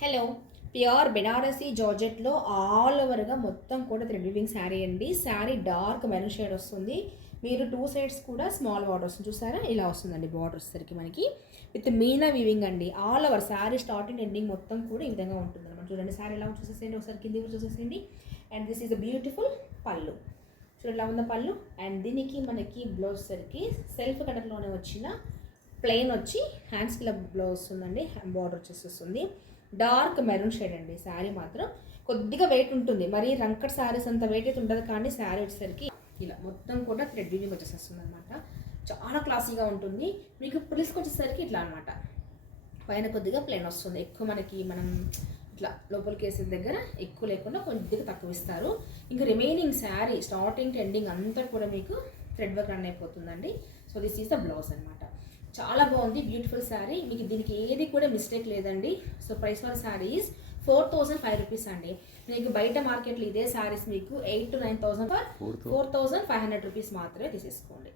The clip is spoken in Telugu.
హలో ప్యూర్ బెనారసీ జార్జెట్లో ఆల్ ఓవర్గా మొత్తం కూడా థ్రెడ్ వివింగ్ శారీ అండి. శారీ డార్క్ మెరూన్ షేడ్ వస్తుంది. మీరు టూ సైడ్స్ కూడా స్మాల్ బార్డర్ వస్తుంది చూసారా? ఇలా వస్తుందండి బార్డర్ వచ్చేసరికి మనకి. విత్ మీనా వివింగ్ అండి. All over sari starting ending మొత్తం కూడా ఈ విధంగా ఉంటుంది అనమాట చూడండి శారీ ఎలా చూసేసేయండి? ఒకసారి కింది కూడా చూసేసేయండి. And this is a beautiful పళ్ళు చూడండి ఎలా ఉందా పళ్ళు అండ్ దీనికి మనకి బ్లౌజ్ సరికి సెల్ఫ్ కలర్లోనే వచ్చిన ప్లెయిన్ వచ్చి హ్యాండ్స్ ఇలా బ్లౌజ్ వస్తుందండి బార్డర్ వచ్చేసి వస్తుంది డార్క్ మెరూన్ షేడ్ అండి శారీ మాత్రం. కొద్దిగా వెయిట్ ఉంటుంది మరి రంకట్ శారీస్ అంత వెయిట్ అయితే ఉండదు కానీ శారీ వచ్చేసరికి ఇలా మొత్తం కూడా థ్రెడ్ యూనింగ్ వచ్చేసేస్తుంది అనమాట చాలా క్లాసీగా ఉంటుంది. మీకు పులిస్కి వచ్చేసరికి ఇట్లా అనమాట పైన కొద్దిగా ప్లెయిన్ వస్తుంది. ఎక్కువ మనకి మనం ఇట్లా లోపలికి వేసిన దగ్గర ఎక్కువ లేకుండా కొద్దిగా తక్కువ ఇస్తారు. ఇంకా రిమైనింగ్ శారీ స్టార్టింగ్ ఎండింగ్ అంతా కూడా మీకు థ్రెడ్ వర్క్ రన్ అయిపోతుందండి. So this is the blouse అనమాట చాలా బాగుంది బ్యూటిఫుల్ శారీ మీకు దీనికి ఏది కూడా మిస్టేక్ లేదండి. So price for saris four thousand five rupees అండి. మీకు బయట మార్కెట్లో ఇదే శారీస్ మీకు eight to nine thousand for four thousand five hundred rupees మాత్రమే తీసేసుకోండి.